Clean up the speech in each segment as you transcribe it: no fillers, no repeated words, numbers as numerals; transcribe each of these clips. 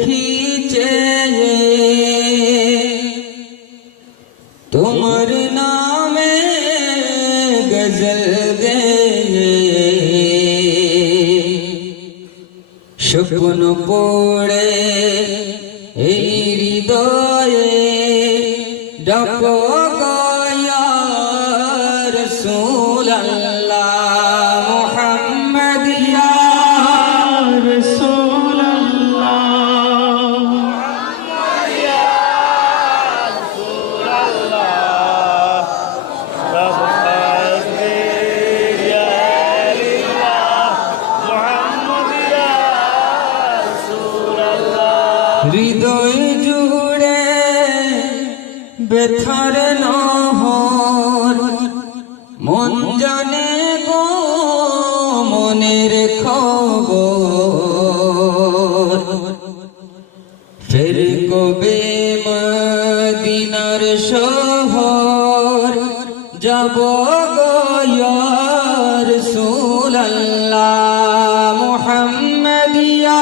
खींचे तुम्हार नामे गजल गे স্বপ্ন পড়ে এই হৃদয়ে ডাকো ইয়া রাসূলুল্লাহ মুহাম্মদ ইয়া রাসূলুল্লাহ মুহাম্মদ ইয়া রাসূলুল্লাহ রাব্বানি ইয়া লিল্লাহ মুহাম্মদ ইয়া হৃদয় জুড়ে ব্যথার নহর মন জানে গো মনের খবর ফের কবে মদিনার শহর যাব গো ইয়া রাসূলুল্লাহ মুহাম্মদ ইয়া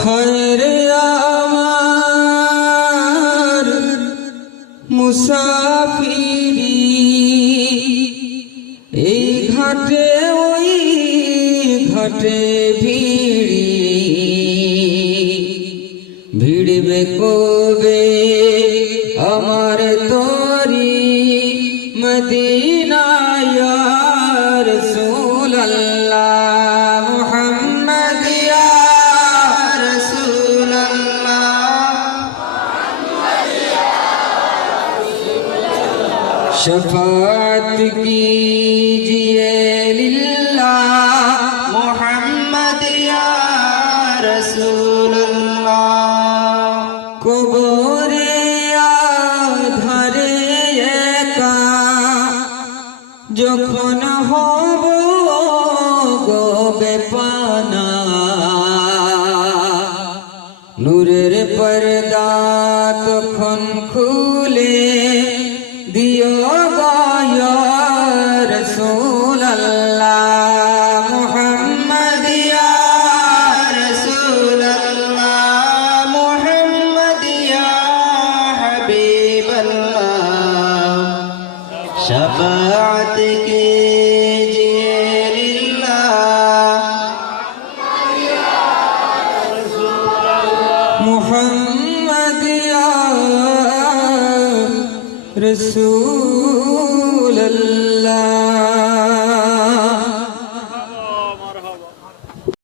হরে আমার মুসাফিরি এই ঘাটে ওই ঘাটে ভিড়বে কবে আমার তোরি মদিনা ইয়া রাসূলুল্লাহ মুহাম্মদ ইয়া शफाअत कीजिए लिल्लाह मुहम्मद या रसूलुल्लाह कबरे आधारे एका যখন হব গো বেপানা নূরের পর্দা তখন খুলে দিও ইয়া রাসূলুল্লাহ মুহাম্মদ ইয়া রাসূলুল্লাহ মুহাম্মদ ইয়া হাবিবাল্লাহ শাফাআত कीजिए लिल्लाह मुहम्मद या रसूल अल्लाह।